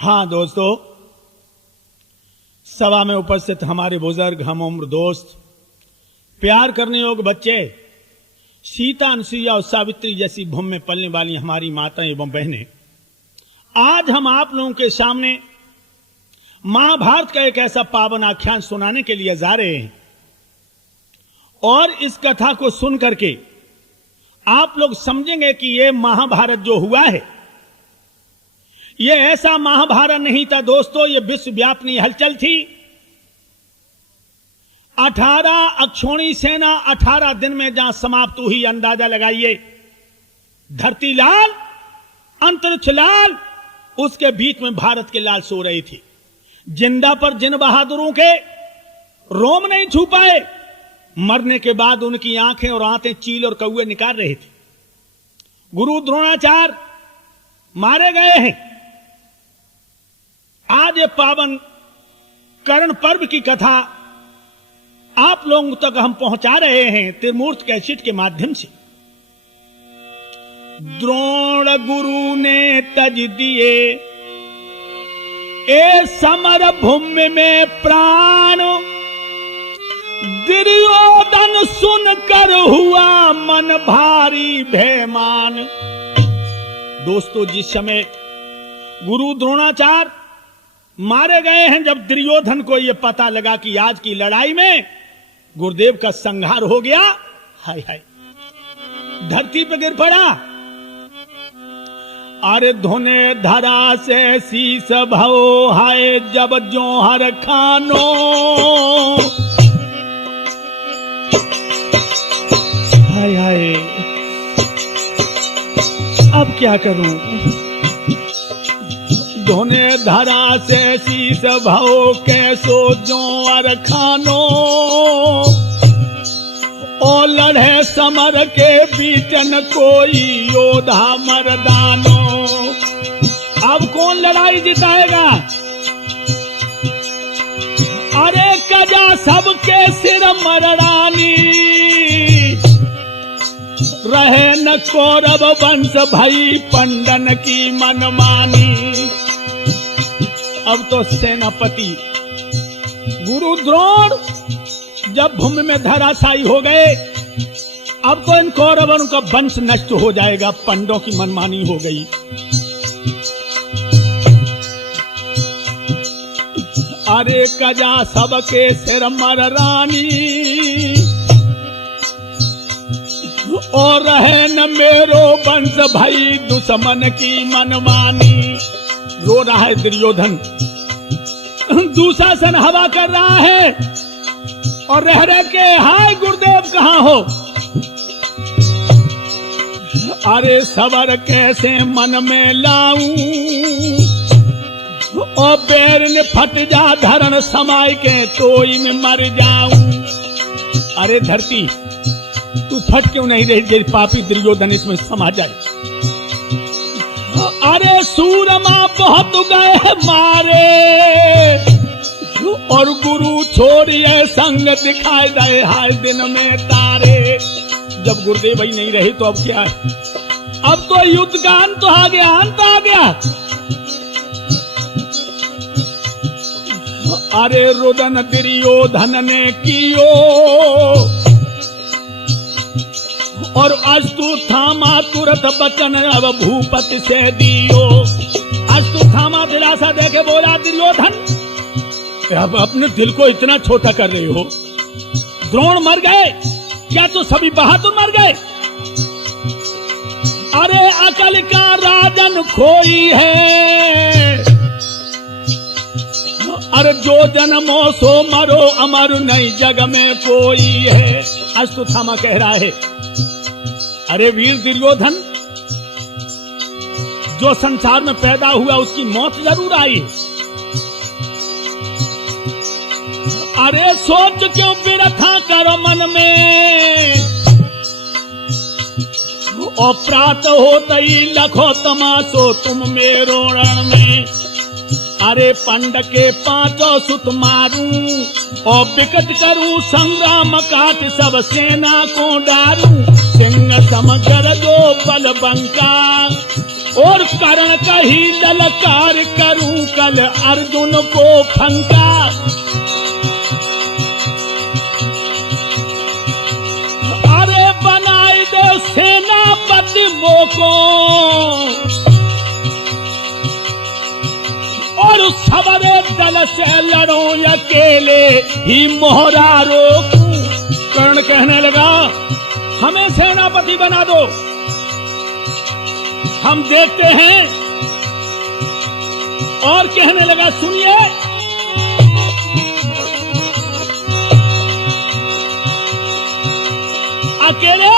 हाँ दोस्तों, सभा में उपस्थित हमारे बुजुर्ग, हम उम्र दोस्त, प्यार करने योग्य बच्चे, सीता, अनुसुईया और सावित्री जैसी भूमि में पलने वाली हमारी माताएं एवं बहनें, आज हम आप लोगों के सामने महाभारत का एक ऐसा पावन आख्यान सुनाने के लिए जा रहे हैं। और इस कथा को सुन करके आप लोग समझेंगे कि यह महाभारत जो हुआ है, यह ऐसा महाभारत नहीं था दोस्तों, यह विश्वव्यापी हलचल थी। 18 अक्षौणी सेना 18 दिन में जहां समाप्त हुई, अंदाजा लगाइए। धरती लाल, अंतरिक्ष लाल, उसके बीच में भारत के लाल सो रही थी। जिंदा पर जिन बहादुरों के रोम नहीं छू पाए, मरने के बाद उनकी आंखें और आंतें चील और कौए निकाल रहे थे। गुरु द्रोणाचार्य मारे गए हैं। आज ये पावन कर्ण पर्व की कथा आप लोगों तक हम पहुंचा रहे हैं त्रिमूर्त कैसेट के माध्यम से। द्रोण गुरु ने तज दिए ए समर भूमि में प्राण, दुर्योधन सुनकर हुआ मन भारी भयमान। दोस्तों, जिस समय गुरु द्रोणाचार्य मारे गए हैं, जब दुर्योधन को यह पता लगा कि आज की लड़ाई में गुरुदेव का संहार हो गया, हाय हाय धरती पे गिर पड़ा। अरे धोने धरा से शीस भव हाय, जब जोहर खानो हाय हाय, अब क्या करूं। धोने धरा से शीस भव कैसो जोहर खानो, ओ लड़े समर के बीचन कोई योद्धा मर्दानो। अब कौन लड़ाई जिताएगा। अरे कजा सबके सिर मरड़ानी, रहे न कौरव वंश भई पंडन की मनमानी। अब तो सेनापति गुरु द्रोण जब भूमि में धराशायी हो गए, अब तो इन कौरवों का वंश नष्ट हो जाएगा, पंडों की मनमानी हो गई। अरे कजा सबके सिर मररानी, और रहे न मेरो वंश भई दुश्मन की मनमानी। रो रहा है दुर्योधन, दुशासन हवा कर रहा है और रह रह के हाय गुरुदेव कहां हो। अरे सबर कैसे मन में लाऊं, और पैर ने फट जा धरण समाय के तोई में मर जाऊं। अरे धरती तू फट क्यों नहीं रही, जैसे पापी दुर्योधन इसमें समा जाए। अरे सूरमा बहुत गए मारे, और गुरु छोड़िए संग दिखाई दे हाय दिन में तारे। जब गुरुदेव ही नहीं रहे तो अब क्या है। अब तो युद्ध का अंत आ गया, अंत आ गया। अरे रुदन दुर्योधन ने कियो, और अस्तु थामा तुरंत बचन अब भूपति से दियो। अस्तु थामा दिलासा देके बोला दुर्योधन, अब अपने दिल को इतना छोटा कर रहे हो। द्रोण मर गए, क्या तो सभी बहादुर मर गए। अरे अकल का राजन खोई है, अरे जो जन्मो सो मरो अमर नहीं जग में कोई है। अश्वत्थामा कह रहा है, अरे वीर दुर्योधन, जो संसार में पैदा हुआ उसकी मौत जरूर आई। अरे सोच क्यों बिरथा करो मन में, और प्रात होता ही लखो तमाशो तुम मेरो रण में। अरे पंड के 5 सुत मारूं, और विकट करूं संग्राम काट सब सेना को डारूं। सिंह समगर जो बल बंका, और करण कही ललकार करूं बल अर्जुन को फंका। अरे बनाए दो सेनापति मोको, और सबरे दल से लड़ो अकेले ही मोहरा रोकूं। कर्ण कहने लगा हमें सेनापति बना दो, हम देखते हैं। और कहने लगा सुनिए, अकेले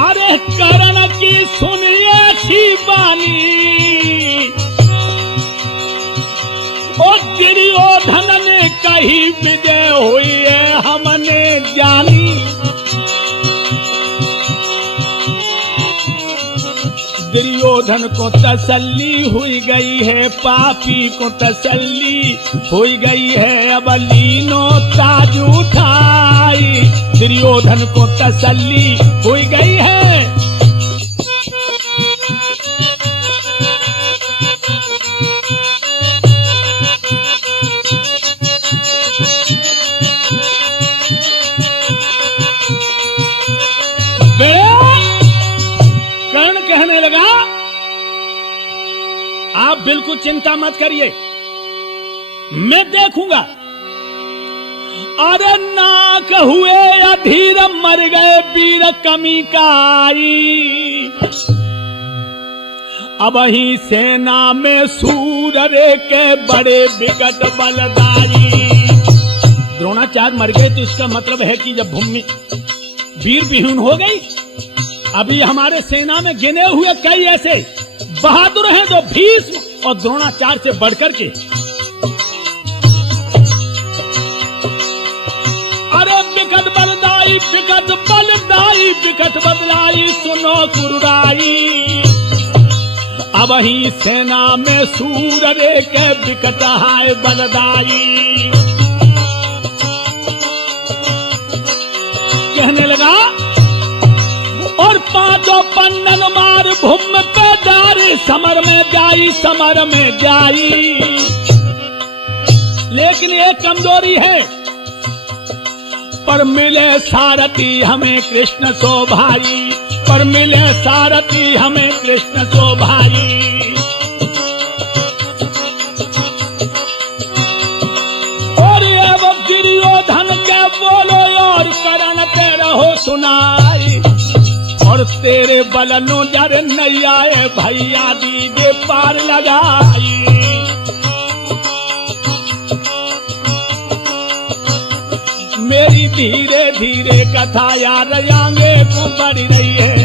अरे कर्ण की सुनिए थी बानी, और दुर्योधन ने कही विजय हुई है हमने जानी। दुर्योधन को तसल्ली हुई गई है, पापी को तसल्ली हुई गई है, अब लीनो ताज उठाई। दुर्योधन को तसल्ली हुई गई है। कर्ण कहने लगा आप बिल्कुल चिंता मत करिए, मैं देखूंगा। अरे नाक हुए अधीर मर गए वीर कमी का आई, अब ही सेना में सूर रे के बड़े विकट बलदाई। द्रोणाचार्य मर गए तो इसका मतलब है कि जब भूमि वीर विहीन हो गई, अभी हमारे सेना में गिने हुए कई ऐसे बहादुर हैं जो भीष्म और द्रोणाचार्य से बढ़कर के। अरे विकट बलदाई विकट बलदाई विकट बदलाई सुनो कुरुराई, अब ही सेना में सूर रे के विकट हाय बलदाई। कहने लगा और पांचों पन्नन मार भूम पे डारी, समर में जाई समर में जाई। लेकिन एक कमजोरी है, पर मिले सारथी हमें कृष्ण सो भाई, पर मिले सारथी हमें कृष्ण सो भाई। और एवं दुर्योधन के बोलो और करण ते रहो सुनाई, और तेरे बलनु जर नहीं आए भैया दीजे पार लगाई। मेरी धीरे धीरे कथा यार आगे को बढ़ रही है,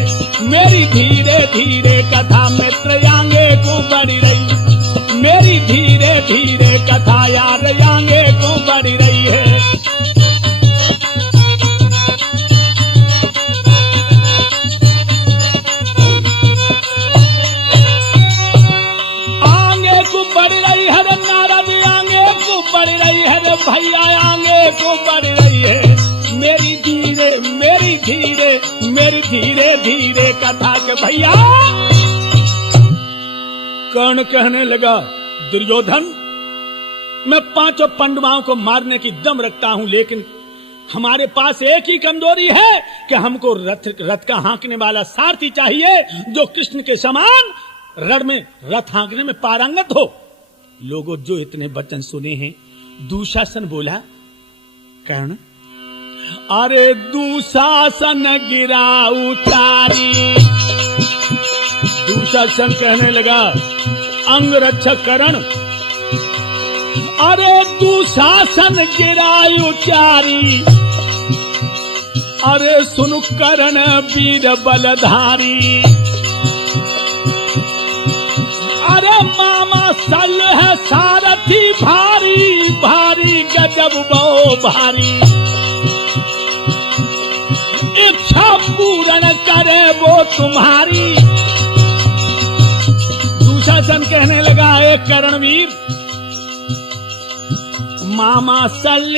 मेरी धीरे धीरे कथा मित्र आगे को बढ़ रही, मेरी धीरे धीरे कथा यार आगे को बढ़ रही है। भैया आगे को बढ़ रही है, मेरी धीरे धीरे कथा के भैया। कर्ण कहने लगा दुर्योधन मैं पांचों पांडवों को मारने की दम रखता हूं, लेकिन हमारे पास एक ही कमजोरी है कि हमको रथ का हाँकने वाला सारथी चाहिए जो कृष्ण के समान रण में रथ हाँकने में पारंगत हो। लोगों जो इतने वचन सुने हैं, दुशासन बोला कर्ण अरे दुशासन गिरा उतारी। दुशासन कहने लगा अंग रक्षक कर्ण, अरे दुशासन गिरा उचारी, अरे सुन कर्ण वीर बलधारी। अरे मामा सल है सारथी भारी भारी गजब बहु भारी, इच्छा पूर्ण करे वो तुम्हारी। दुशासन कहने लगा एक करणवीर, मामा सल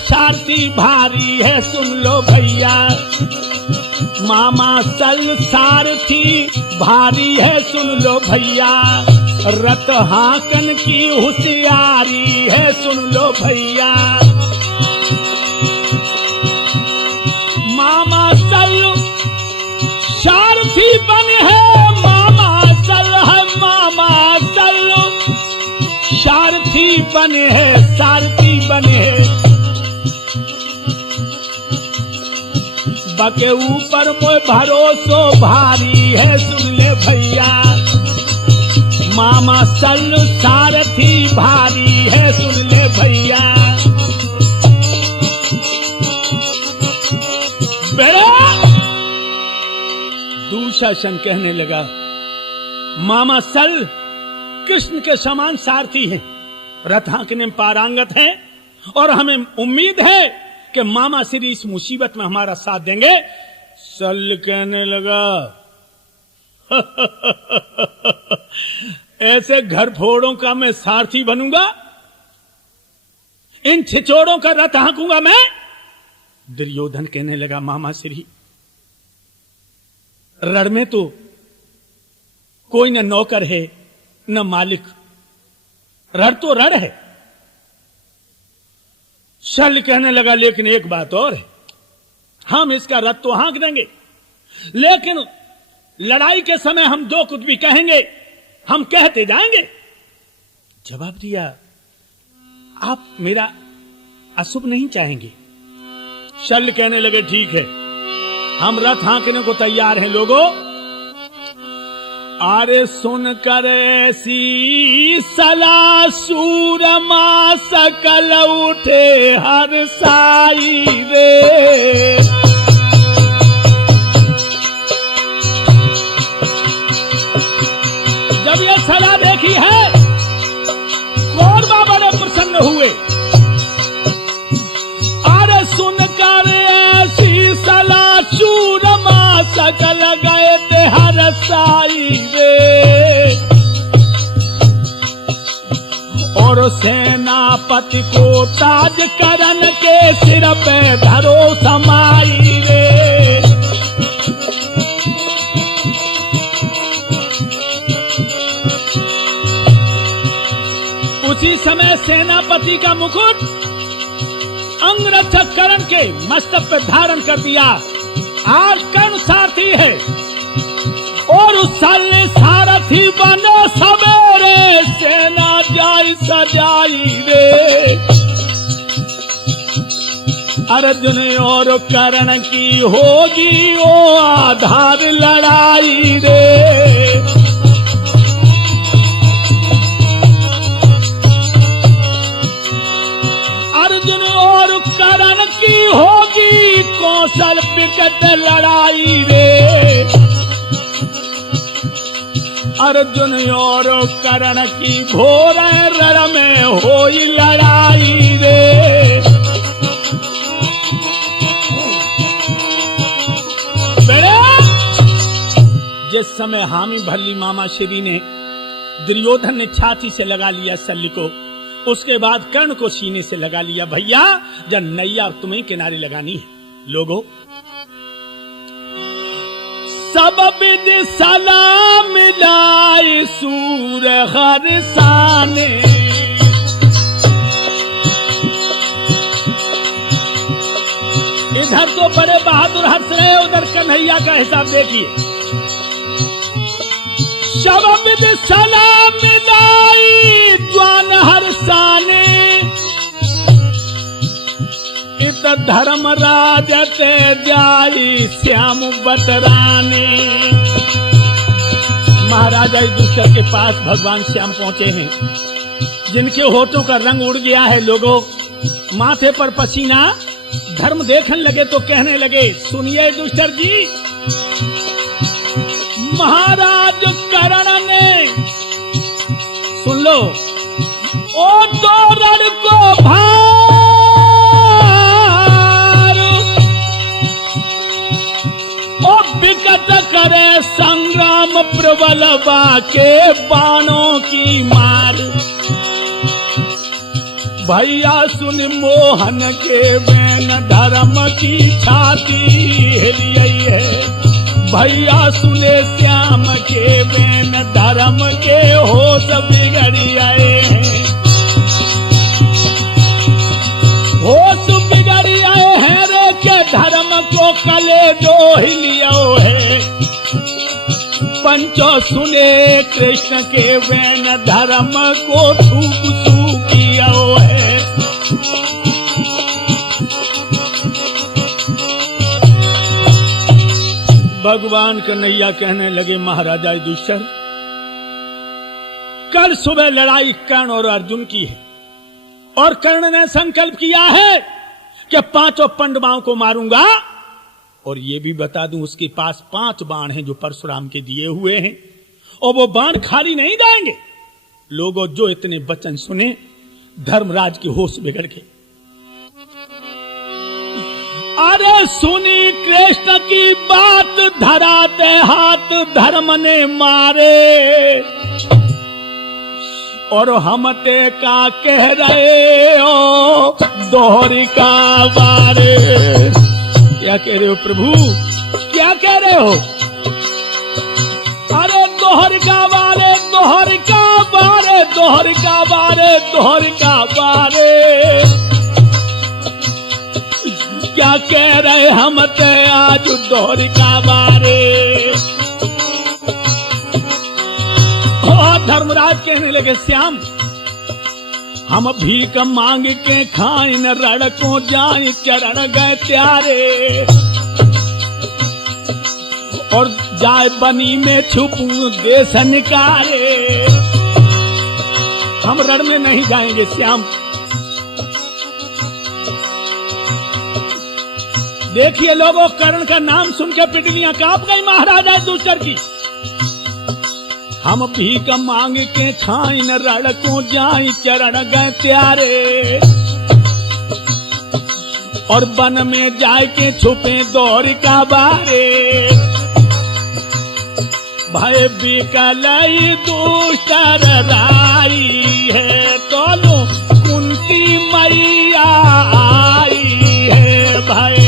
सारथी भारी है सुन लो भैया, मामा सल सारथी भारी है सुन लो भैया। रत हाकन की होशियारी है, सुन लो भैया। मामा सल सारथी बने है, मामा सल है, मामा सल सारथी बने है, सारथी बने है। बके ऊपर मोय भरोसो भारी है, सुन ले भैया। मामा सल सारथी भारी है, सुन ले भैया। दुशासन कहने लगा, मामा सल कृष्ण के समान सारथी हैं, रथ हाँकने में पारंगत हैं, और हमें उम्मीद है कि मामा श्री इस मुसीबत में हमारा साथ देंगे। सल कहने लगा ऐसे घर फोड़ों का मैं सारथी बनूंगा, इन छिचोड़ों का रथ हाँकूंगा मैं। दुर्योधन कहने लगा, मामा श्री रण में तो कोई न नौकर है न मालिक, रण तो रण है। शल कहने लगा, लेकिन एक बात और है, हम इसका रथ तो हाँक देंगे, लेकिन लड़ाई के समय हम जो कुछ भी कहेंगे हम कहते जाएंगे। जवाब दिया, आप मेरा अशुभ नहीं चाहेंगे। शल कहने लगे, ठीक है, हम रथ हाँकने को तैयार हैं लोगों। अरे सुन कर ऐसी सलाह सूरमा सकल उठे हर साई रे। जब ये सलाह देखी है, कौरवा बड़े प्रसन्न हुए। अरे सुन कर ऐसी सलाह सूरमा सकल गए थे हर साई रे। और सेनापति को ताज करन के सिर पे धरो समाई रे। उसी समय सेनापति का मुकुट अंगरक्षक कर्ण के मस्तक पर धारण कर दिया। आज कर्ण सारथी है और उस साले सारथी बने सवेरे, सेना जाई सजाई रे। अर्जुन और कर्ण की होगी वो आधार लड़ाई रे। अर्जुन और कर्ण की होगी कौशल विकट लड़ाई रे। अर्जुन और कर्ण की घोर रण में होई लड़ाई रे। जिस समय हामी भल्ली मामा श्री ने दुर्योधन ने छाती से लगा लिया शल्य को, उसके बाद कर्ण को सीने से लगा लिया। भैया जब नैया तुम्हें किनारे लगानी है लोगों। सब विद सलाम मिलाए सूर हरसाने। इधर तो बड़े बहादुर हंस रहे, उधर कन्हैया का हिसाब देखिए। सब विद सलाम मिलाई ज्वान हरसाने। इत धर्म राजते जाई श्याम बतराने। महाराजा युधिष्ठिर के पास भगवान श्याम पहुंचे हैं, जिनके होठों का रंग उड़ गया है लोगों, माथे पर पसीना। धर्म देखने लगे तो कहने लगे, सुनिए युधिष्ठिर जी, महाराज कर्ण ने, सुन लो, ओ दो रण को भार ओ विकट करे संग्राम प्रबल बाके बाणों की मार। भैया सुन मोहन के बैन धर्म की छाती हिली है। भैया सुने श्याम के बेन धर्म के होश बिगड़ी आए हैं, होश बिगड़ी आए हैं रे के धर्म को कले जो ही लियो है। पंचो सुने कृष्ण के बेन धर्म को थूक कियो है। भगवान कन्हैया कहने लगे महाराजा युधिष्ठिर, कल सुबह लड़ाई कर्ण और अर्जुन की है और कर्ण ने संकल्प किया है कि 5 पांडवों को मारूंगा, और ये भी बता दूं उसके पास 5 बाण हैं जो परशुराम के दिए हुए हैं, और वो बाण खाली नहीं जाएंगे। लोगों जो इतने वचन सुने धर्मराज के होश बिगड़ गए। अरे सुनी कृष्ण की बात धराते हाथ धर्म ने मारे, और हम ते का कह रहे हो दोहरी का बारे। क्या कह रहे हो प्रभु, क्या कह रहे हो? अरे दोहरी का बारे, दोहरी का बारे, दोहरी का बारे, दोहरी का बारे। क्या कह रहे हम ते आज दोहरी का बारे। और धर्मराज कहने लगे श्याम, हम भीख मांग के खाए न रण को जाए चरण गए त्यारे, और जाए बनी में छुपू देश निकाले। हम रण में नहीं जाएंगे श्याम। देखिए लोगों, कर्ण का नाम सुन के पिटलियां कांप गई महाराजा युधिष्ठिर की। हम भीख मांग के खाए न रण को जाए चरण गए त्यारे, और वन में जाए के छुपे दौर का बारे। भय बिकलई दुष्टर राई है, तोलो कुंती मैया आई है। भय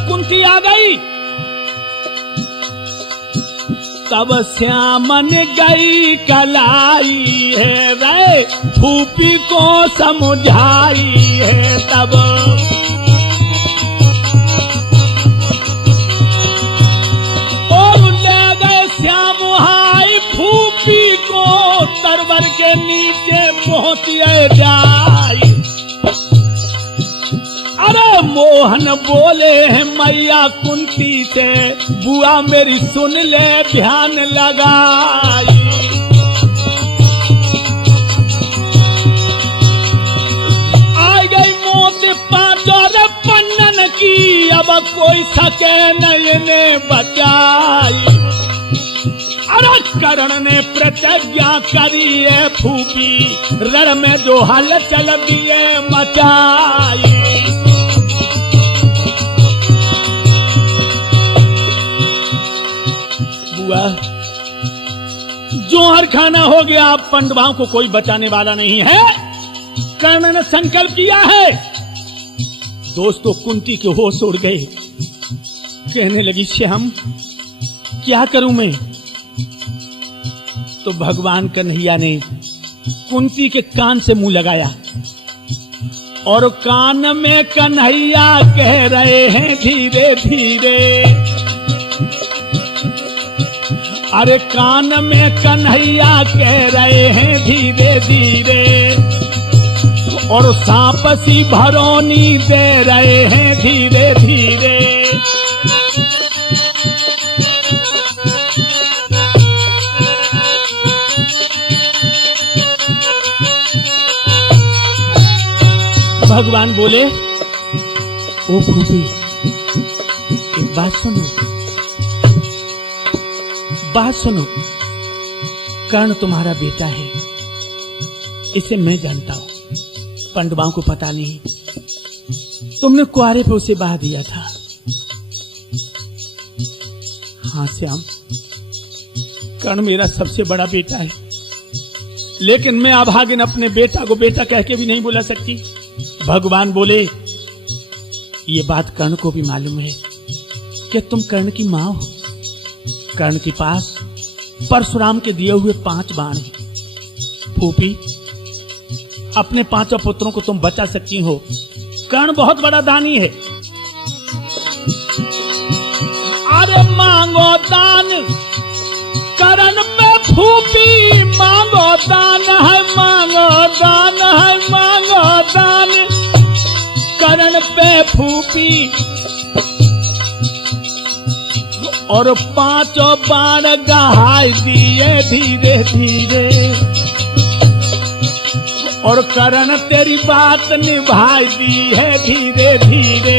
कुंती आ गई, तब श्यामन गई कलाई है रे, फूफी को समझाई है तब। और ले गए श्याम हाय फूफी को, तरवर के नीचे पहुंचे जाई। अरे मोहन बोले हैं मैया कुंती से, बुआ मेरी सुन ले ध्यान लगाई। आ गई मौत पांचों पन्नन की, अब कोई सके नहीं ने बचाई। अरे कर्ण ने प्रतिज्ञा करी है फूफी, रण में जो हलचल दिए मचाई। जोहर खाना हो गया, अब पांडवों को कोई बचाने वाला नहीं है। कर्ण ने संकल्प किया है। दोस्तों कुंती के होश उड़ गए, कहने लगी श्याम क्या करूं मैं। तो भगवान कन्हैया ने कुंती के कान से मुंह लगाया, और कान में कन्हैया कह रहे हैं धीरे धीरे। अरे कान में कन्हैया कह रहे हैं धीरे धीरे, और सांप सी भरौनी दे रहे हैं धीरे धीरे। भगवान बोले, ओ फूफी एक बात सुनो, बात सुनो। कर्ण तुम्हारा बेटा है, इसे मैं जानता हूं, पांडवों को पता नहीं। तुमने कुआरे पे उसे बहा दिया था, हाँ श्याम, कर्ण मेरा सबसे बड़ा बेटा है, लेकिन मैं अभागिन अपने बेटा को बेटा कह के भी नहीं बुला सकती। भगवान बोले, ये बात कर्ण को भी मालूम है कि तुम कर्ण की मां हो। कर्ण के पास परशुराम के दिए हुए 5 बाण हैं। फूफी, अपने 5 पुत्रों को तुम बचा सकती हो। कर्ण बहुत बड़ा दानी है। अरे मांगो दान कर्ण पे फूफी, मांगो दान है, मांगो दान है, मांगो दान कर्ण पे फूफी। और 5 बाण गहाय दिए धीरे धीरे, और कर्ण तेरी बात निभाई दी है धीरे धीरे।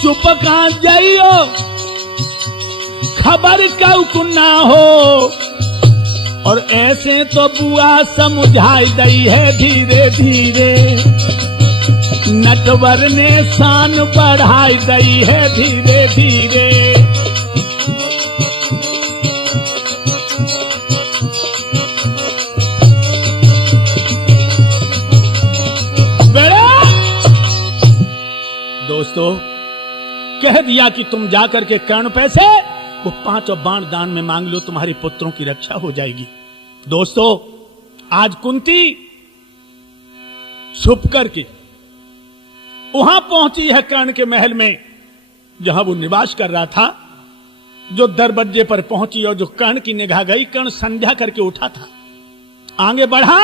चुप कहां जाइयो, खबर क्यों ना हो। और ऐसे तो बुआ समझाई दई है धीरे धीरे, नटवर ने शान बढ़ाई दई है धीरे धीरे। दोस्तों, कह दिया कि तुम जाकर के कर्ण पैसे वो 5 बाण दान में मांग लो, तुम्हारे पुत्रों की रक्षा हो जाएगी। दोस्तों, आज कुंती छुप करके वहां पहुंची है कर्ण के महल में, जहां वो निवास कर रहा था। जो दरवाजे पर पहुंची और जो कर्ण की निगाह गई, कर्ण संध्या करके उठा था, आगे बढ़ा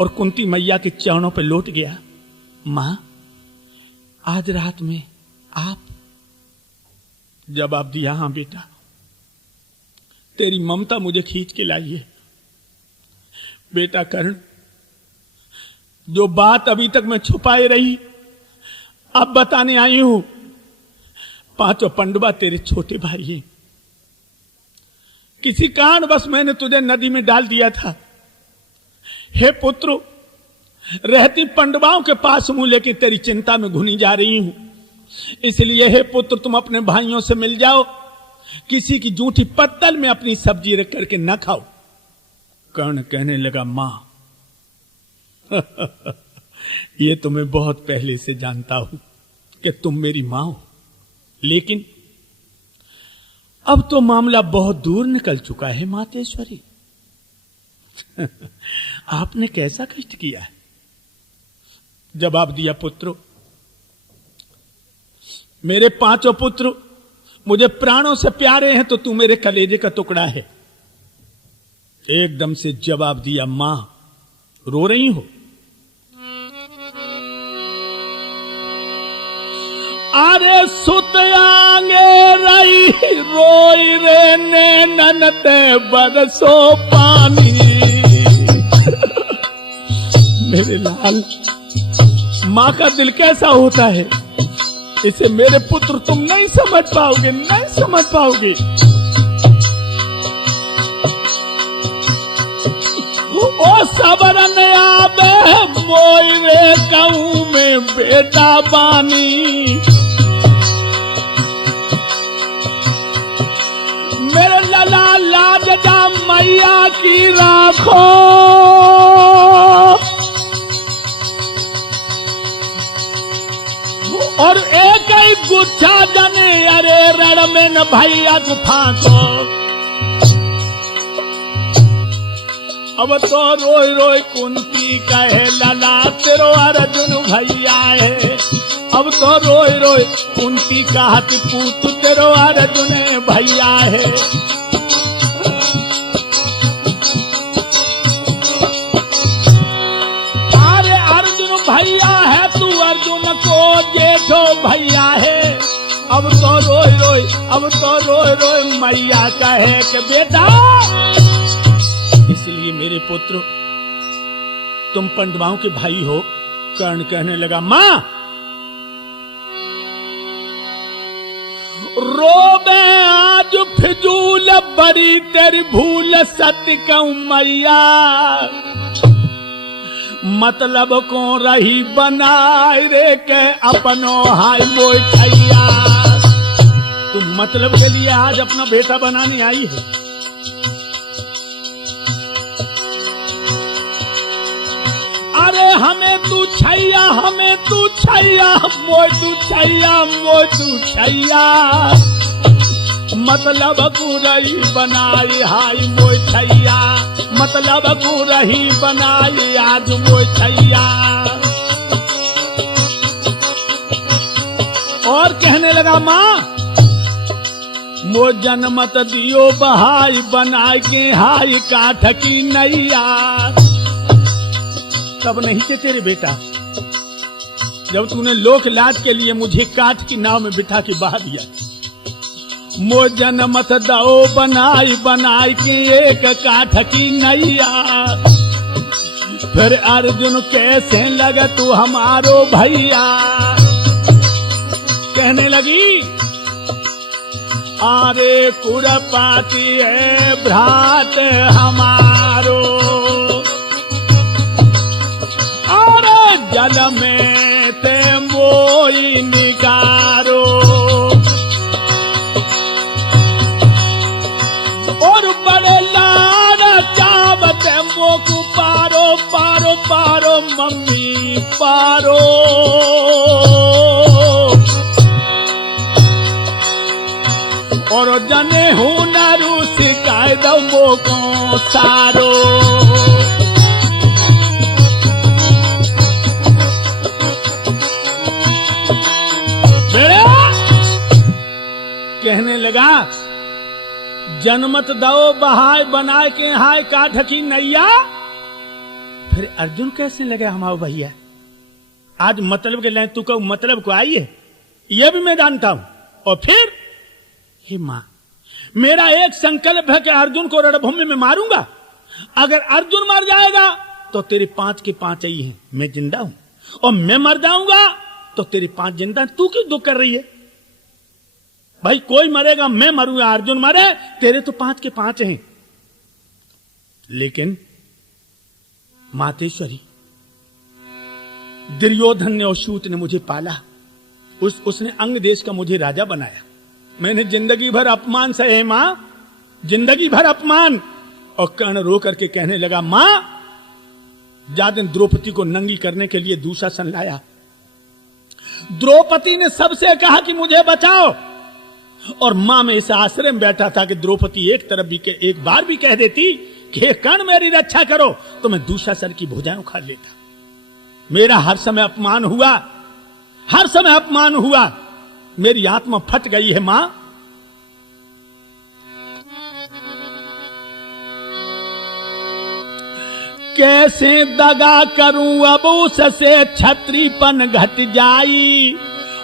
और कुंती मैया के चरणों पर लौट गया। मां, आज रात में आप जवाब दिया, हां बेटा, तेरी ममता मुझे खींच के लाई है। बेटा कर्ण, जो बात अभी तक मैं छुपाए रही, अब बताने आई हूं। 5 पांडवा तेरे छोटे भाई हैं। किसी कारण बस मैंने तुझे नदी में डाल दिया था। हे पुत्र, रहती पांडवाओं के पास हूं, लेकिन तेरी चिंता में घुनी जा रही हूं। इसलिए हे पुत्र, तुम अपने भाइयों से मिल जाओ, किसी की जूठी पत्तल में अपनी सब्जी रख करके न खाओ। कर्ण कहने लगा, मां ये तो मैं बहुत पहले से जानता हूं कि तुम मेरी मां हो, लेकिन अब तो मामला बहुत दूर निकल चुका है मातेश्वरी। आपने कैसा कष्ट किया है? जवाब दिया, पुत्र, मेरे 5 पुत्र मुझे प्राणों से प्यारे हैं, तो तू मेरे कलेजे का टुकड़ा है। एकदम से जवाब दिया, मां रो रही हो? अरे सुत आंगे रही रोई रे नैनन ते बरसो पानी। मेरे लाल, मां का दिल कैसा होता है, इसे मेरे पुत्र तुम नहीं समझ पाओगे, नहीं समझ पाओगे। ओ सबरन आबे मोई रे कहूं में बेटा बानी। मेरे लला लाज जा मैया की राखो। और एक ही गुच्छा जने अरे रण में न भैया गुफा को। अब तो रोई रोई कुंती कहे, लला तेरो अर्जुन भैया है। अब तो रोई रोई कुंती कहत, पूत तेरो अर्जुन भैया है। अरे अर्जुन भैया है, तू अर्जुन को जेठो भैया है। अब तो अब तो रोए रोए मैया कहे कि बेटा, इसलिए मेरे पुत्र तुम पांडवों के भाई हो। कर्ण कहने लगा, मां रोबे आज फिजूल बड़ी तेरी भूल सत्य कहूं मैया, मतलब को रही बनाए रे के अपनो हाय मोय छैया। तुम मतलब के लिए आज अपना बेटा बनाने आई है। अरे हमें तू छैया, हमें तू छैया, मोय तू छैया, मोय तू छैया, मतलब को रही बनाई हाय मोय छैया, मतलब को रही बनाई आज मोय छैया। और कहने लगा, मां मो जनमत दियो बहाई बनाए के हाय काठ की नैया। तब नहीं थे तेरे बेटा, जब तूने लोक लाज के लिए मुझे काठ की नाव में बिठा के बहा दिया। मो जनमत दो बनाई बनाई के एक काठ की नैया, फिर अर्जुन कैसे लगे तू हमारो भैया। कहने लगी, आरे कुरपाती है भ्रात हमारो, अरे जल में ते मोई निकारो, और बड़े लारा चावते मोकू पारो पारो पारो मम्मी पारो। और जने हूं नरू सिकाय दो मोको सारो। कहने लगा, जनमत दो बहाय बनाए के हाय काठ की नैया। फिर अर्जुन कैसे लगे हमारे भैया, आज मतलब के लाइन तू को मतलब को आई है, यह भी मैं जानता हूं। और फिर हे मां, मेरा एक संकल्प है कि अर्जुन को रणभूमि में मारूंगा। अगर अर्जुन मर जाएगा तो तेरे 5 के 5 ही हैं, मैं जिंदा हूं। और मैं मर जाऊंगा तो तेरे 5 जिंदा। तू क्यों दुख कर रही है भाई? कोई मरेगा, मैं मरूंगा, अर्जुन मरे, तेरे तो 5 के 5 हैं। लेकिन मातेश्वरी, दुर्योधन ने और सूत ने मुझे पाला, उसने अंग देश का मुझे राजा बनाया। मैंने जिंदगी भर अपमान सहे मां, जिंदगी भर अपमान। और कर्ण रो करके कहने लगा, मां जादन द्रौपदी को नंगी करने के लिए दुशासन लाया। द्रौपदी ने सबसे कहा कि मुझे बचाओ, और मां में इस आश्रय में बैठा था कि द्रौपदी एक तरफ भी के एक बार भी कह देती कि हे कर्ण मेरी रक्षा करो, तो मैं दुशासन की भुजाएं उखाड़ लेता। मेरा हर समय अपमान हुआ, हर समय अपमान हुआ, मेरी आत्मा फट गई है मां। कैसे दगा करूं अब उससे छत्रीपन घट जाई,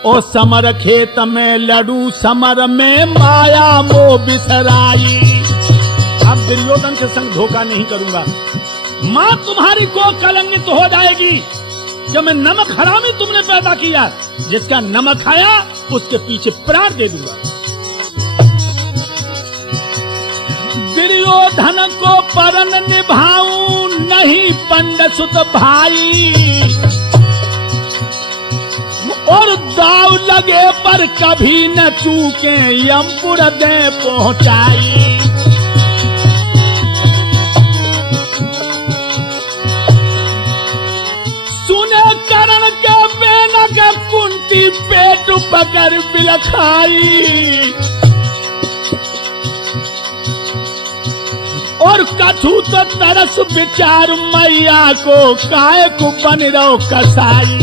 ओ समर खेत में लड़ू समर में माया मो बिसराई। अब दुर्योधन के संग धोखा नहीं करूंगा। मां तुम्हारी को कलंकित हो जाएगी। जब मैं नमक हरामी तुमने पैदा किया, जिसका नमक खाया उसके पीछे प्राण दे दूंगा। दुर्योधन को परन निभाऊं नहीं पंड सुत भाई, और दाव लगे पर कभी न चूके यमपुर दे पहुंचाई। सुने करण के मेनक कुंती पेट पकड़ बिलखाई, और कछु तो तरस विचार मैया को काय को बन रहो कसाई।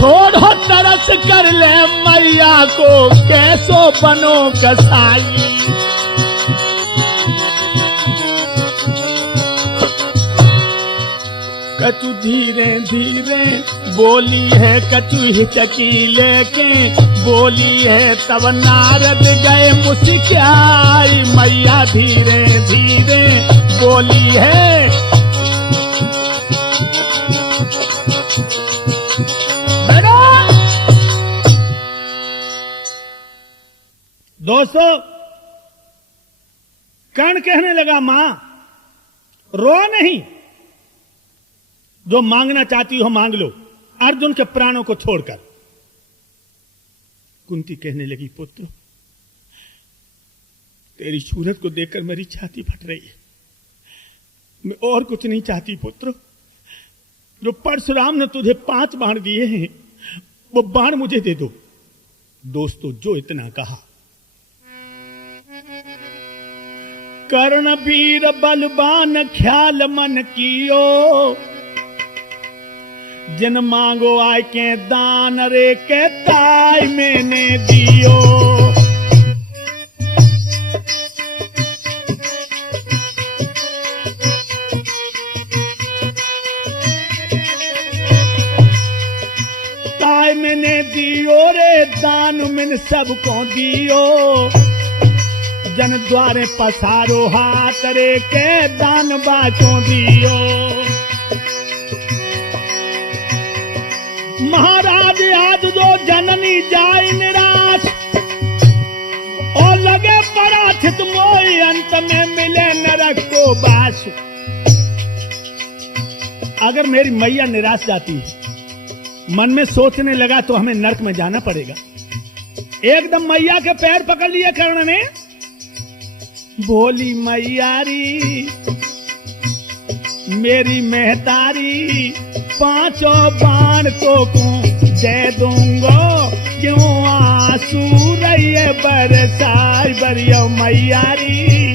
थोड़ा तरस कर ले मैया को कैसो बनो कसाई। कछु धीरे धीरे बोली है, कछु हिचकी लेके बोली है, तब नारद गए मुस्कियाई, मैया धीरे धीरे बोली है। दोस्तों, कर्ण कहने लगा, मां रो नहीं, जो मांगना चाहती हो मांग लो, अर्जुन के प्राणों को छोड़कर। कुंती कहने लगी, पुत्र तेरी सूरत को देखकर मेरी छाती फट रही है, मैं और कुछ नहीं चाहती पुत्र। जो परशुराम ने तुझे 5 बाण दिए हैं, वो बाण मुझे दे दो। दोस्तों, जो इतना कहा, कर्ण वीर बलवान ख्याल मन कियो, जिन मांगो आय के दान रे के ताई मैंने दियो। ताई मैंने दियो रे दान मैंने सबको दियो, जन द्वारे पसारो हाथ रे के दान बाचो दियो। महाराज आज जो जननी जाए निराश, और लगे पराचित मोई, अंत में मिले नरक को बास। अगर मेरी मैया निराश जाती है, मन में सोचने लगा तो हमें नरक में जाना पड़ेगा। एकदम मैया के पैर पकड़ लिए कर्ण ने, बोली मैयारी मेरी मेहतारी, 5 बाण तो दे दूंगो, क्यों आंसू रहिए बरसाई बरियो मैयारी।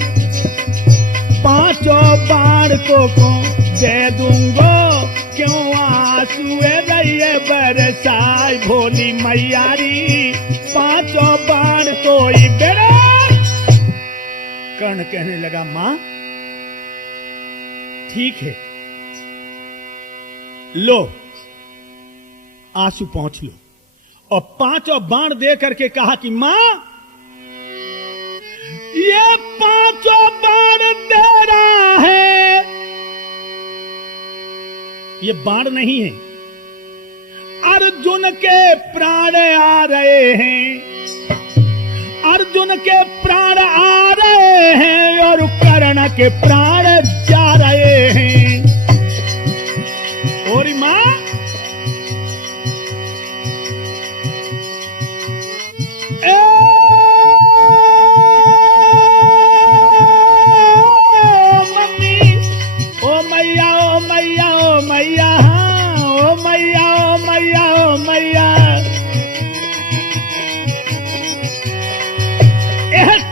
5 बाण तो दे दूंगो, क्यों आंसू रहिए बरसाई भोली मैयारी। 5 बाण तो ही बेड़ा। कर्ण कहने लगा, मां ठीक है, लो आंसू पहुंच लो। और 5 बाण दे करके कहा कि मां ये 5 बाण दे रहा है, ये बाण नहीं है, अर्जुन के प्राण आ रहे हैं, अर्जुन के प्राण आ रहे हैं और कर्ण के प्राण जा रहे हैं। और मां मम्मी, ओ मैया ओ मैया ओ मैया, ओ मैया ओ मैया ओ मैया,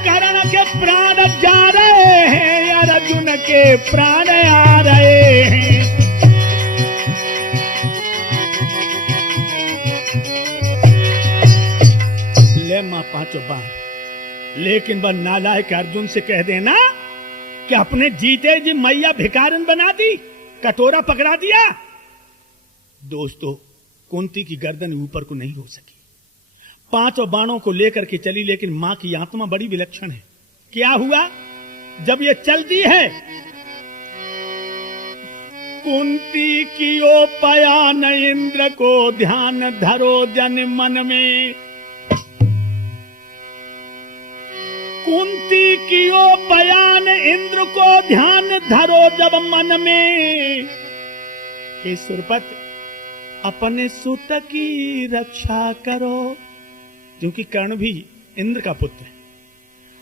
कर्ण के प्राण जा रहे हैं, अर्जुन के प्राण आ रहे हैं। ले मां 5 बाण, लेकिन वह नालायक अर्जुन से कह देना कि अपने जीते जी मैया भिखारन बना दी, कटोरा पकड़ा दिया। दोस्तों, कुंती की गर्दन ऊपर को नहीं हो सकी, 5 बाणों को लेकर के चली, लेकिन मां की आत्मा बड़ी विलक्षण है। क्या हुआ जब ये चलती है, कुंती की ओ पयान इंद्र को ध्यान धरो जन मन में, कुंती की ओ पयान इंद्र को ध्यान धरो जब मन में, हे सुरपत अपने सुत की रक्षा करो, क्योंकि कर्ण भी इंद्र का पुत्र है।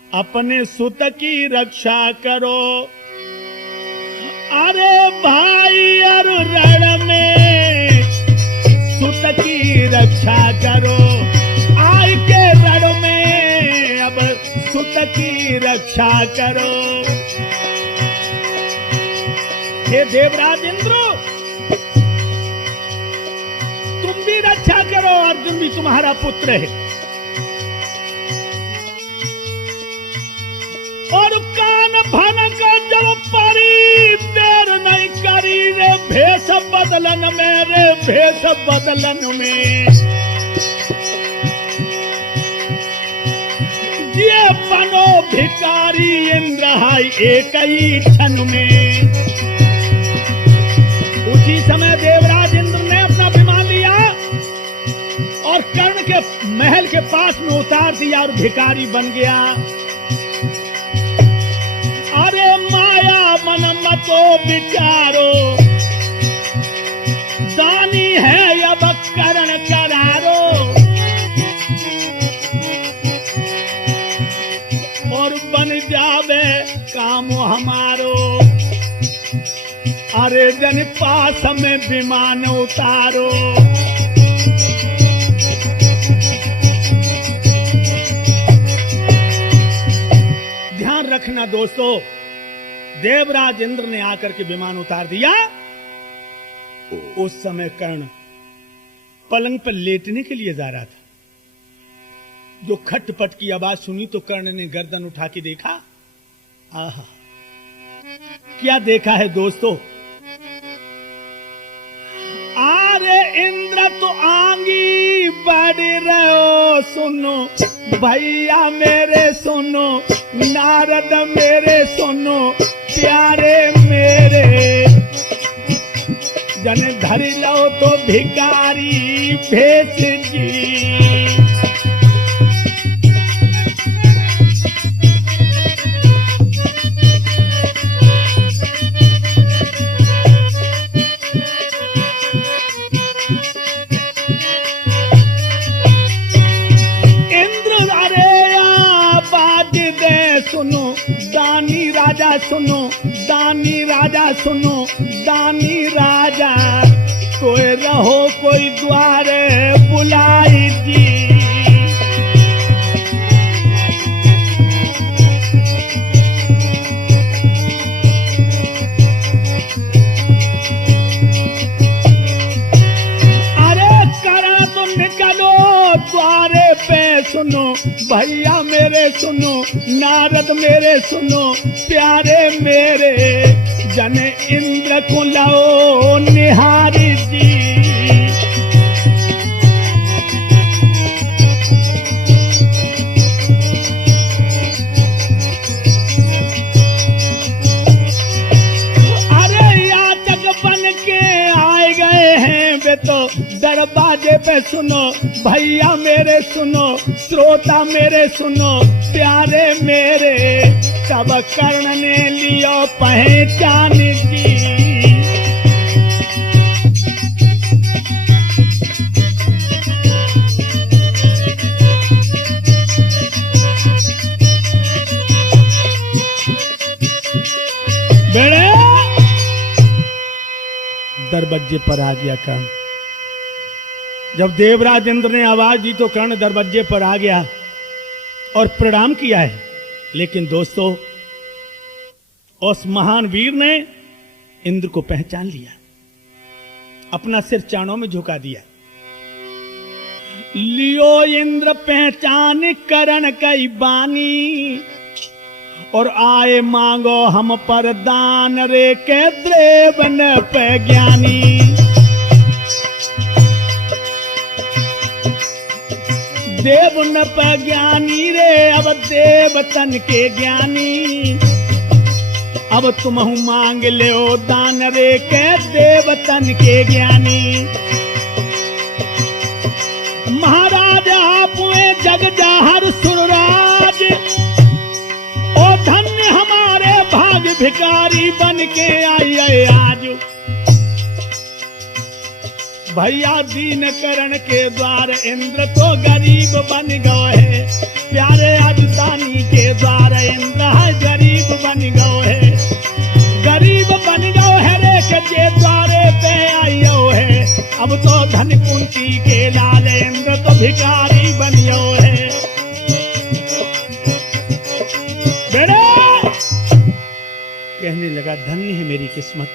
अपने सुत की रक्षा करो, अरे भाई अर रण में सुत की रक्षा करो, आय के रण में अब सुत की रक्षा करो। हे देवराज इंद्र, तुम भी रक्षा करो, अर्जुन भी तुम्हारा पुत्र है। और कान भनक जब परी, देर नहीं करी रे भेष बदलन मेरे भेष बदलन में, ये बनो भिकारी इंद्र है एक ही क्षण में। उसी समय देवराज इंद्र ने अपना विमान लिया और कर्ण के महल के पास में उतार दिया और भिखारी बन गया। अरे माया मन मतो विचारो, दानी है अब करण करारो, और बन जावे काम हमारो। अरे जन पास में विमान उतारो। ध्यान रखना दोस्तों, देवराज इंद्र ने आकर के विमान उतार दिया। उस समय कर्ण पलंग पर लेटने के लिए जा रहा था। जो खटपट की आवाज सुनी तो कर्ण ने गर्दन उठा के देखा। आहा, क्या देखा है दोस्तों? आरे इंद्र तो आंगी बढ़ रहो, सुनो भैया मेरे सुनो, नारद मेरे सुनो, प्यारे मेरे, जन धर लो तो भिखारी भेष जी। सुनो दानी राजा सुनो, दानी राजा सुनो, दानी राजा, कोई रहो कोई द्वारे बुलाई जी। द्वारे पे सुनो भैया मेरे सुनो, नारद मेरे सुनो, प्यारे मेरे, जन इंद्र को लाओ निहारी जी। तो दरवाजे पे सुनो भैया मेरे सुनो, श्रोता मेरे सुनो, प्यारे मेरे, तब कर्ण ने लियो पहचान की। बेड़े दरवाजे पर आ गया कर्ण। जब देवराज इंद्र ने आवाज दी तो कर्ण दरवाजे पर आ गया और प्रणाम किया है। लेकिन दोस्तों, उस महान वीर ने इंद्र को पहचान लिया, अपना सिर चाणों में झुका दिया। लियो इंद्र पहचान करण कई बानी, और आए मांगो हम पर दान, रे के द्रेव न पे ज्ञानी। देव न पे ज्ञानी रे, अब देवतन के ज्ञानी, अब तुम मांग ले दान रे के देवतन के ज्ञानी। महाराज आप जग जाहर सुरराज, ओ धन्य हमारे भाग भिखारी बन के आई आज। भैया दीन करण के द्वार इंद्र तो गरीब बन गए है, प्यारे अभिदानी के द्वार इंद्र गरीब बन गए है, गरीब बन गए है रे के जे द्वारे पे आयो है। अब तो धन कुंती के लाल इंद्र तो भिखारी बनियो है। बेड़े कहने लगा धन्य है मेरी किस्मत,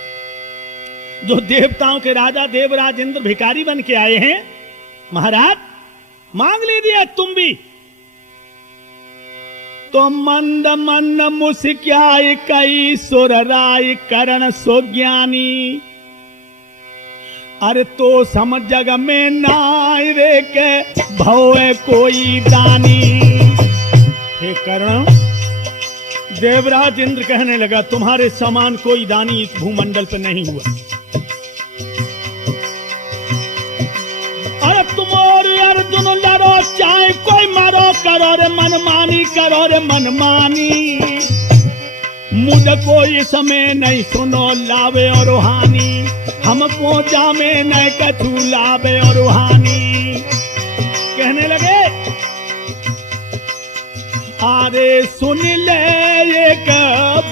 जो देवताओं के राजा देवराज इंद्र भिखारी बन के आए हैं। महाराज मांग लीजिए तुम भी। तो मंद मंद मुस्क्याय कई सुर राय करण सो ज्ञानी, अरे तो समझ जग में नाय रे के भवे कोई दानी। हे कर्ण, देवराज इंद्र कहने लगा तुम्हारे समान कोई दानी इस भूमंडल पर नहीं हुआ। अरे तुम और अर्जुन लड़ो चाहे कोई मारो, करो रे मनमानी, करो रे मनमानी। मुझको इस समय नहीं सुनो लावे और हानि, हमको जामे नहीं कछु लावे और हानि। कहने लगे अरे सुन ले एक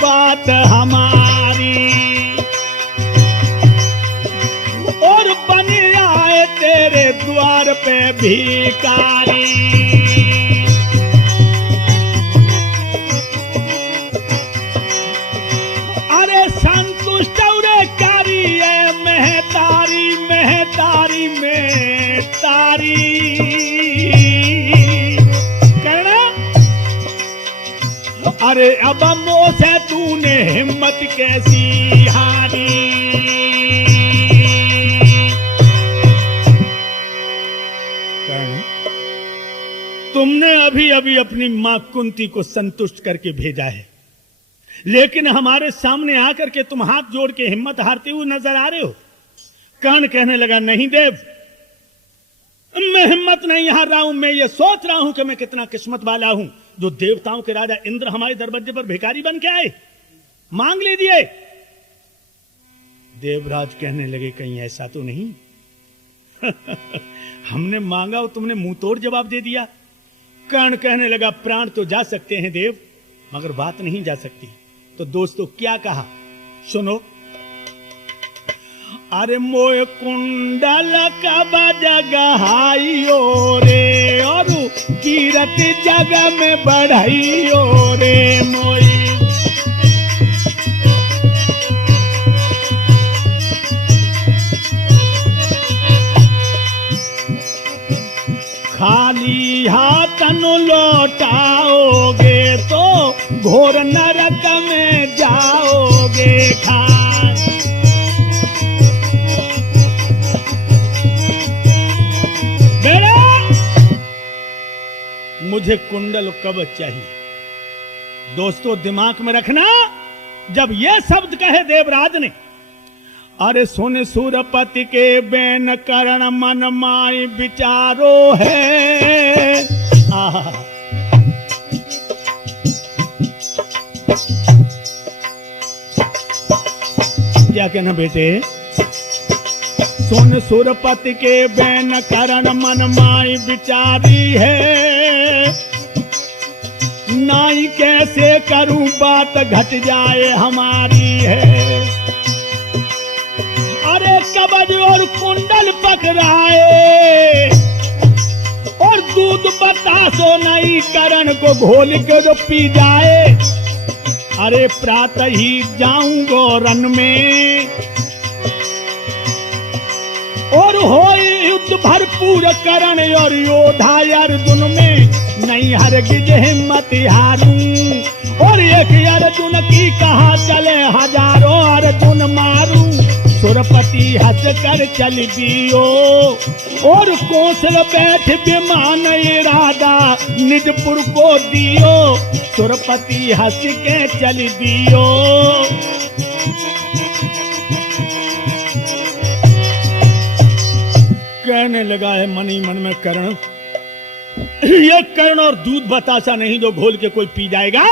बात हमारी, और बन आए तेरे द्वार पे भिखारी। अरे संतुष्ट रे कारी है महतारी, महतारी में तारी। अरे अब मोसे तूने हिम्मत कैसी हारी। तुमने अभी अभी अपनी मां कुंती को संतुष्ट करके भेजा है, लेकिन हमारे सामने आकर के तुम हाथ जोड़ के हिम्मत हारते हुए नजर आ रहे हो। कर्ण कहने लगा नहीं देव, मैं हिम्मत नहीं हार रहा हूं, मैं ये सोच रहा हूं कि मैं कितना किस्मत वाला हूं जो देवताओं के राजा इंद्र हमारे दरवाजे पर भिखारी बन के आए, मांग लीजिए। देवराज कहने लगे कहीं ऐसा तो नहीं हमने मांगा और तुमने मुंह तोड़ जवाब दे दिया। कर्ण कहने लगा प्राण तो जा सकते हैं देव, मगर बात नहीं जा सकती। तो दोस्तों क्या कहा सुनो। अरे मोय कुंडल कब जगहाइयो रे, और कीरत जग में बढ़ाइयो रे मोई। खाली हाथन लौटाओगे तो घोर नरक में जाओगे खान। मुझे कुंडल कवच चाहिए। दोस्तों दिमाग में रखना, जब यह शब्द कहे देवराज ने, अरे सुन सुरपति के बेन करण मन माई विचारो है। आहा, क्या कहना बेटे। सुन सुरपति के बेन करण मन माई विचारी है, नाई कैसे करूं बात घट जाए हमारी है। अरे कवच और कुंडल पकड़ाए और दूध बतासो नहीं, करण को घोल के जो पी जाए। अरे प्रातः ही जाऊंगो रन में और हो युद्ध भरपूर करण और योधा अर्जुन में, नहीं हरगिज हिम्मत हारूं। और एक अर्जुन की कहा चले हजारों अर्जुन मारूं। सुरपति हंस कर चल दियो और कौशल बैठ विमान इरादा निजपुर को दियो। सुरपति हंस के चल दियो। कहने लगा है मन ही मन में कर्ण, ये कर्ण और दूध बतासा नहीं जो घोल के कोई पी जाएगा।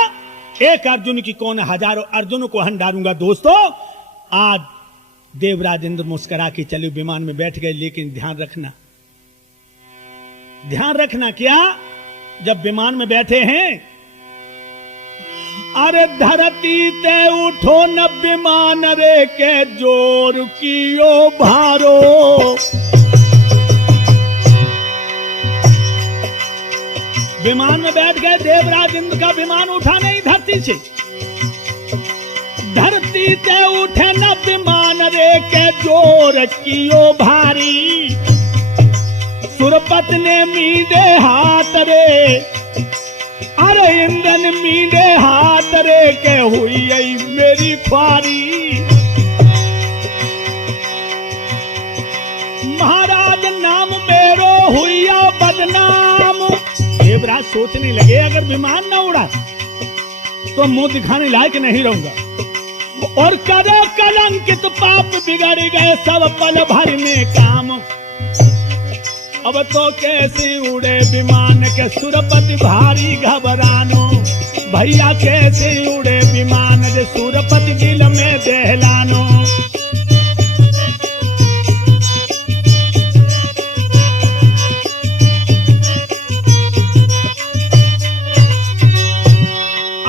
एक अर्जुन की कौन हजारों अर्जुनों को हंडारूंगा। दोस्तों आज देवराज इंद्र मुस्कुरा के चले विमान में बैठ गए, लेकिन ध्यान रखना क्या, जब विमान में बैठे हैं, अरे धरती ते उठो न विमान रे के जोर कियो भारो। विमान में बैठ गए, देवराज इंद्र का विमान उठा नहीं धरती से। धरती से उठे न विमान रे के जोर कियो भारी। सुरपत ने मीडे हाथ रे, अरे इंद्रन मीडे हाथ रे के हुई मेरी ख्वारी। सोचने लगे अगर विमान न उड़ा तो मुंह दिखाने लायक नहीं रहूंगा। और करो कलंकित पाप बिगड़ गए सब पल भर में काम। अब तो कैसे उड़े विमान के सुरपति भारी घबरानो। भैया कैसे उड़े विमान जे सुरपति दिल में दहलानो।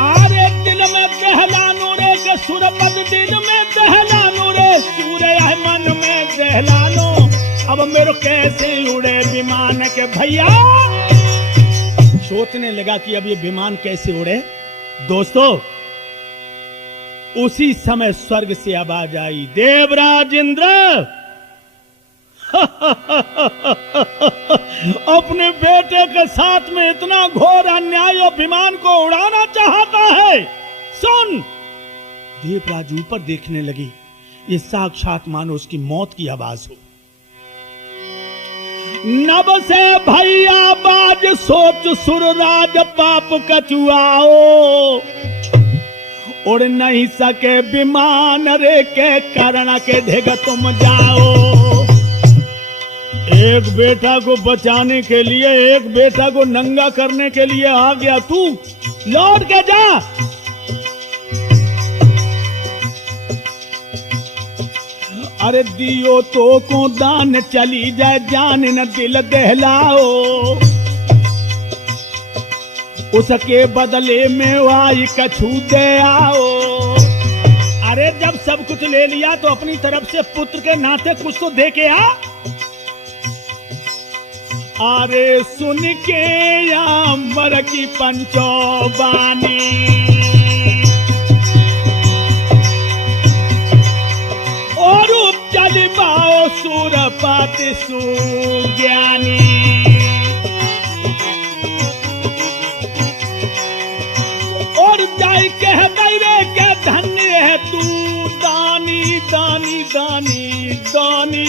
आरे दिल में दहलानो रे के सुरपति दिल में दहलानो रे सूर्य मन में दहलानो। अब मेरे कैसे उड़े विमान के भैया। सोचने लगा कि अब ये विमान कैसे उड़े। दोस्तों उसी समय स्वर्ग से आवाज आई, देवराज इंद्र अपने बेटे के साथ में इतना घोर अन्याय और विमान को उड़ाना चाहता है। सुन। देवराज ऊपर देखने लगी, ये साक्षात मानो उसकी मौत की आवाज हो। नभ से भैया बाज सोच सुरराज पाप कचुआओ। उड़ नहीं सके विमान रे के कारण के ढेग तुम जाओ। एक बेटा को बचाने के लिए, एक बेटा को नंगा करने के लिए आ गया तू, लौट के जा। अरे दियो तो को दान चली जाए जान न दिल दहलाओ। उसके बदले में आई कछू दे आओ। अरे जब सब कुछ ले लिया तो अपनी तरफ से पुत्र के नाते कुछ तो दे के आ। अरे सुन के अंबर की पंचो बानी। और चल पाओ सुरपति सुज्ञानी। और जाय कह दैरे के धन्य है तू दानी दानी दानी दानी।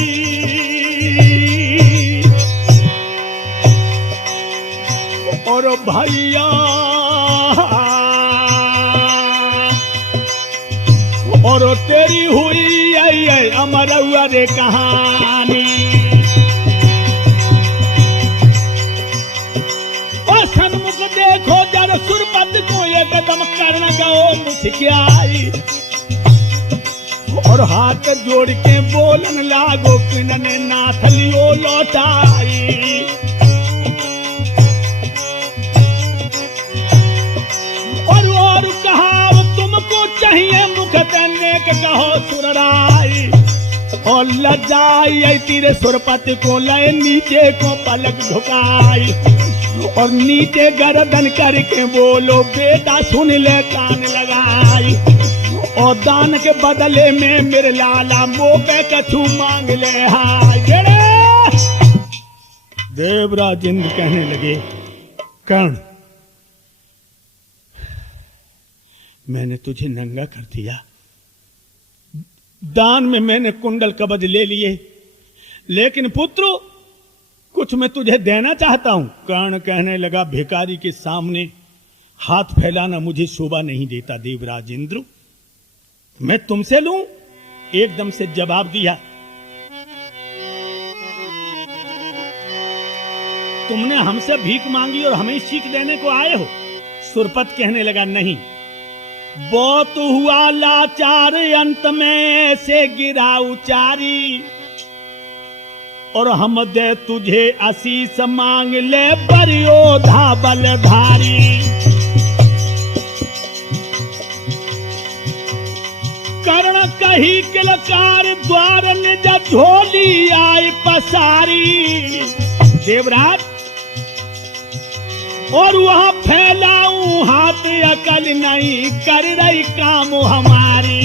और भैया और तेरी हुई अमर रे कहानी। और सन्मुख देखो जर सुरपति को एकदम कर्ण गो मुठियाई। और हाथ जोड़ के बोलन लागो किन्ने नाथ लियो लौटाई। और कहा तुमको चाहिए मुख तन्ने के कहो सुरराई। और लजाई तीरे सुरपति को लय नीचे को पलक झुकाई। और नीचे गर्दन करके बोलो बेटा सुन ले कान लगाई। और दान के बदले में मेरे लाला मोपे कछू मांग ले हाय। देवराज इंद्र कहने लगे, कर्ण मैंने तुझे नंगा कर दिया, दान में मैंने कुंडल कवच ले लिए, लेकिन पुत्र कुछ मैं तुझे देना चाहता हूं। कर्ण कहने लगा, भिखारी के सामने हाथ फैलाना मुझे शोभा नहीं देता देवराज इंद्र, मैं तुमसे लूं। एकदम से जवाब दिया, तुमने हमसे भीख मांगी और हमें सीख देने को आए हो। सुरपत कहने लगा, नहीं, बहुत हुआ लाचार अंत में ऐसे गिरा उचारी। और हम दे तुझे आशीष मांग ले बरियोधा बलधारी। कर्ण कही किलकार द्वार निज झोली आई पसारी। देवराज और वहां फैलाऊं हाथ अकल नहीं कर रही काम हमारी।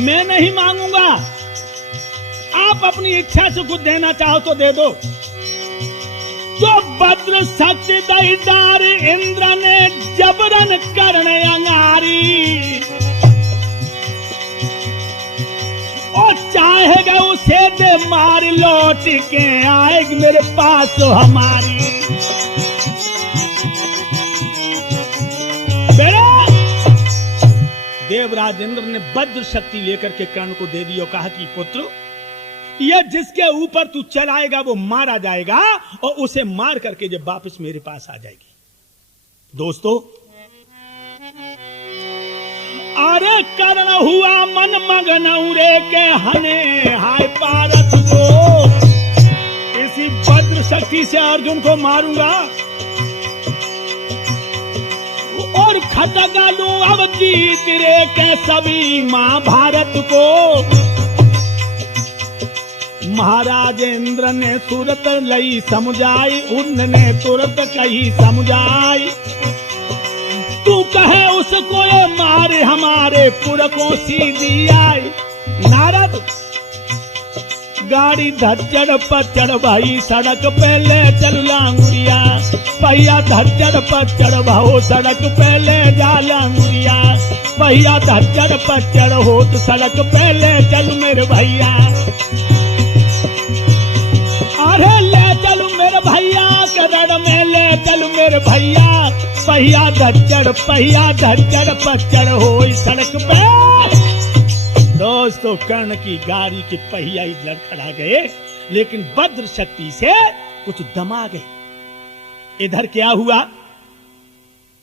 मैं नहीं मांगूंगा, आप अपनी इच्छा से कुछ देना चाहो तो दे दो। तो भद्र शक्ति दईदार इंद्र ने जबरन कर्ण अंगारी। और चाहेगा उसे दे मार, लौट के आएगी मेरे पास तो हमारी। देवराज इंद्र ने वज्र शक्ति लेकर के कर्ण को दे दी और कहा कि पुत्र, ये जिसके ऊपर तू चलाएगा वो मारा जाएगा और उसे मार करके जब वापस मेरे पास आ जाएगी। दोस्तों, अरे कर्ण हुआ मन मगन उरे के हने हाय पारस को, इसी वज्र शक्ति से अर्जुन को मारूंगा और खटका लूं अब जीत रे के सभी महाभारत को। महाराज इंद्र ने तुरत लई समझाई, उनने तुरत कही समझाई, तू कहे उसको ये मारे हमारे पुर को सीधी आई। नारद गाड़ी धज्जड़ पचड़ भाई सड़क पे ले चल लांगुरिया, पहिया धज्जड़ पचड़ भाओ सड़क पे ले जा लांगुरिया, पहिया धज्जड़ पचड़ हो तो सड़क पे ले चल मेरे भैया। अरे ले चल मेरे भैया करण में ले चल मेरे भैया, पहिया धज्जड़ पचड़ हो सड़क पे। दोस्तों, कर्ण की गाड़ी के पहिया ही लड़खड़ा गए, लेकिन वज्र शक्ति से कुछ दमा गए। इधर क्या हुआ,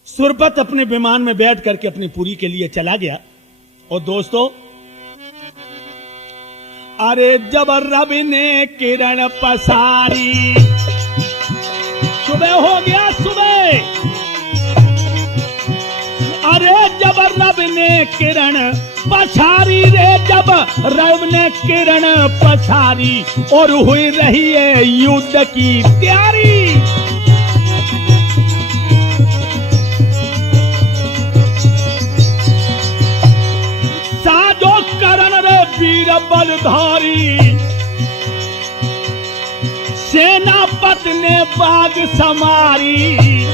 सुरपत अपने विमान में बैठ करके अपनी पुरी के लिए चला गया। और दोस्तों, अरे जब रवि ने किरण पसारी, सुबह हो गया सुबह, अरे जब रवि ने किरण पछारी रे, जब रवि ने किरण पछारी और हुई रही है युद्ध की तैयारी। साजो करण रे वीर बलधारी, सेनापति ने बाग समारी।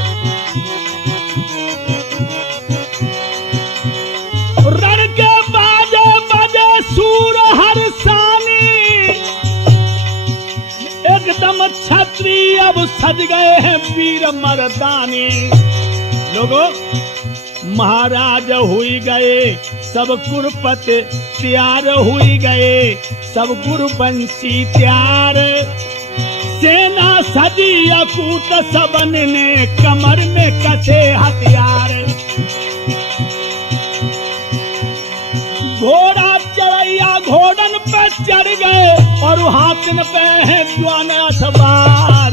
रण के बाजे बजे सूर हर्षानी, एकदम क्षत्रिय अब सज गए हैं वीर मर्दानी। लोगों, महाराज हुई गए सब कुरुपत तैयार हुई गए, सब गुरुवंशी तैयार। सेना सजी अकूत सबन ने कमर में कसे हथियार। घोड़ा चढ़ैया घोड़न पे चढ़ गए और हाथन पे है ज्वान सवार।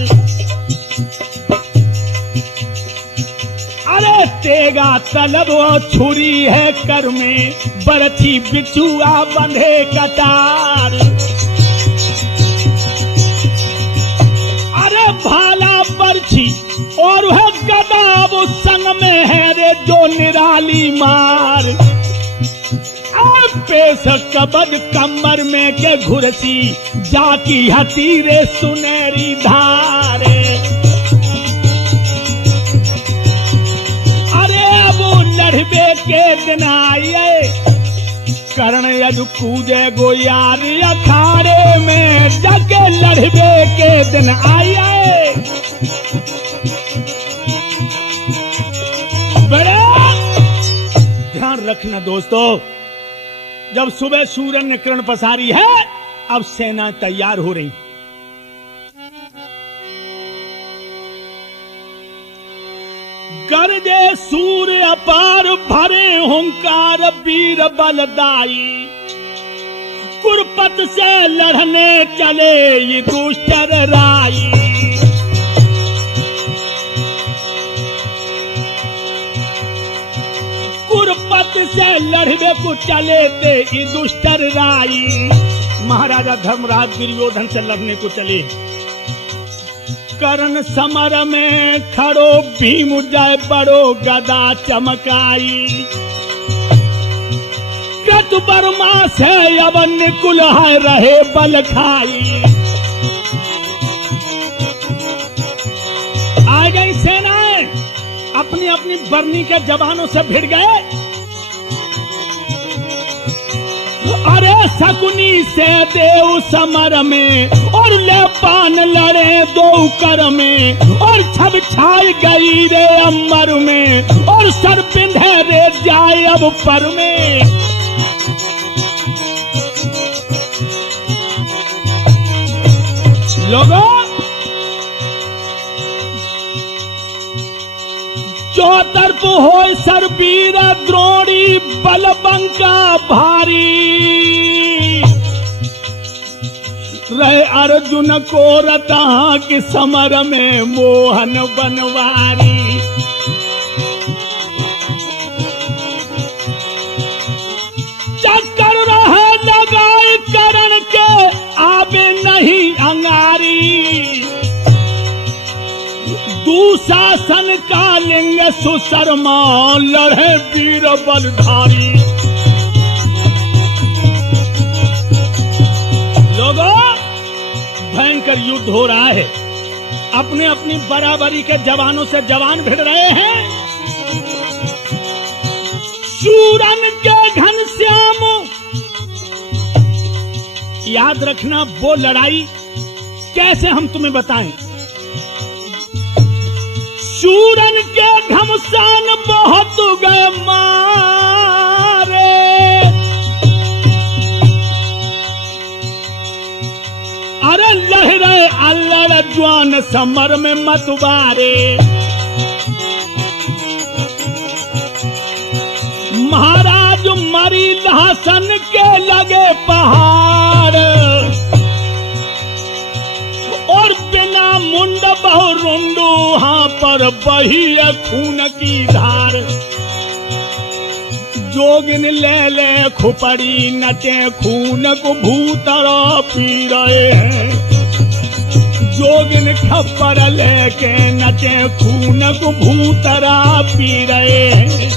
अरे तेगा तलब छुरी है कर में, बरछी बिछुआ बंधे कटार। अरे भाला बरछी और वह गदा वो संग में है रे जो निराली मार। पेश कबद कमर में के घुरसी, जाकी हतीरे सुनहरी धारे। अरे वो लड़बे के दिन आए, कर्ण यदु कूदे गोयार अखाड़े में, जगे लड़बे के दिन आए। बड़े ध्यान रखना दोस्तों, जब सुबह सूरज ने किरण पसारी है, अब सेना तैयार हो रही। गरजे सूर्य अपार भरे हुंकार वीर बलदाई, कुरुपत से लड़ने चले ये दुष्टर राई। कुरुपत से लड़बे को चले थे ये दुष्टर राई। महाराजा धर्मराज दुर्योधन से लड़ने को चले। कर्ण समर में खड़ो भीम जय बड़ो गदा चमकाई। क्रतु बर्मा से यवन निकुल है रहे बल खाई। आ गई सेनाएं अपनी अपनी बरनी के जवानों से भिड़ गए अरे शकुनी से देव समर में और ले पान लड़े दो कर में और छब छाई गई रे अमर में और सर पिंधे रे जाए अब पर में। लोगों चौतरफ हो सरबीर द्रोणी बलबंका भारी रहे अर्जुन को रता कि समर में मोहन बनवारी। चक्कर रहे लगाए करण के आवे नहीं अंगारी दुशासन का लिंग सुशर्मा लड़े वीर बलधारी। लोगों भयंकर युद्ध हो रहा है, अपने अपनी बराबरी के जवानों से जवान भिड़ रहे हैं। शूरन के घनश्याम याद रखना वो लड़ाई कैसे हम तुम्हें बताएं। शूरन के घमसान बहुत गए मारे अरे लहरे अल्लड़ ज्वान समर में मतवारे। महाराज मरी लहसन के लगे पहाड़ और बिना मुंड बहु रुंडू हाँ पर बही है खून की धार। जोगिन ले ले खुपड़ी नचे खून को भूतरा पी रहे हैं। जोगिन खप्पर लेके नचे खून को भूतरा पी रहे हैं।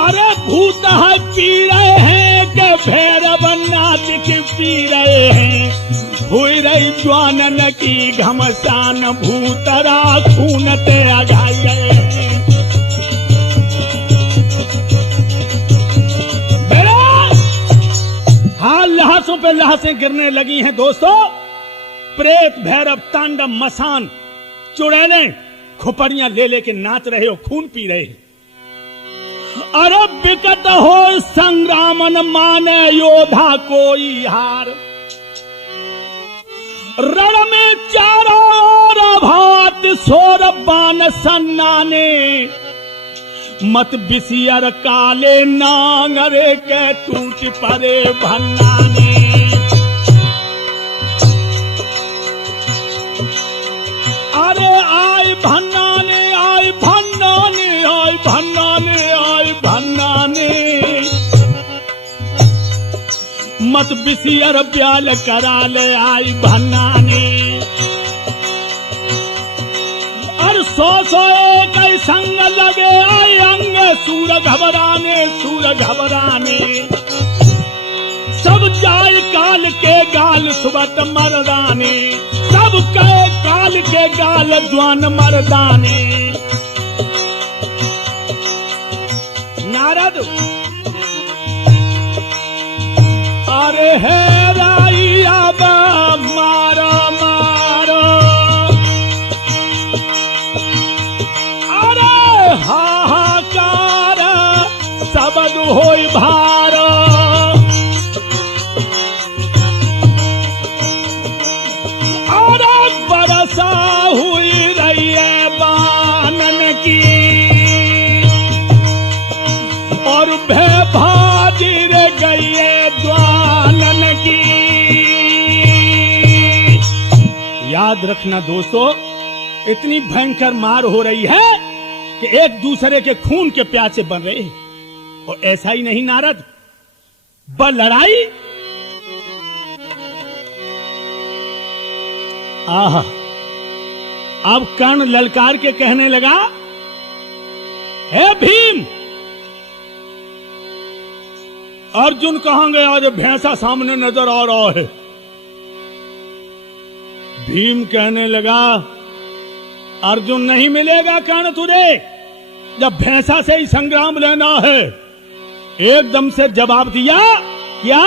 अरे भूत है पी रहे हैं के भैरव नाच पी रहे हैं। हुई रही ज्वानन की घमसान भूतरा खून ते अघाई गए हैं। हाँ लहासों पे लहासें गिरने लगी हैं दोस्तों। प्रेत भैरव तांडव मसान चुड़ैले खुपड़ियां ले लेके नाच रहे हो, खून पी रहे हैं। अरे विकट हो संग्रामन माने योद्धा कोई हार। रण में चारों ओर भात सोर बान सन्नाने मत बिसियर काले नांगरे के टूट परे भन्नाने। अरे आय भन्नाने आय भन्नाने आय भन्नाने आय भन्नाने मत बिसियर ब्याल करा ले आय भन्नाने। और सौ एक संग लगे आए अंग सूर घबराने सब जाए काल के गाल सुबत मर्दाने। सब कहे काल के गाल ज्वान मर्दाने। नारद अरे है राई अब मारो मारो हाहाकार सबद होई भार। अरे बरसा हुई रही है बानन की और भय भाजिर गई है द्वानन की। याद रखना दोस्तों, इतनी भयंकर मार हो रही है कि एक दूसरे के खून के प्यासे बन रहे हैं। और ऐसा ही नहीं नारद, लड़ाई आहा। अब कर्ण ललकार के कहने लगा, हे भीम अर्जुन कहां गया? आज भैंसा सामने नजर आ रहा है। भीम कहने लगा, अर्जुन नहीं मिलेगा कर्ण तुझे, जब भैंसा से ही संग्राम लेना है एकदम से जवाब दिया, क्या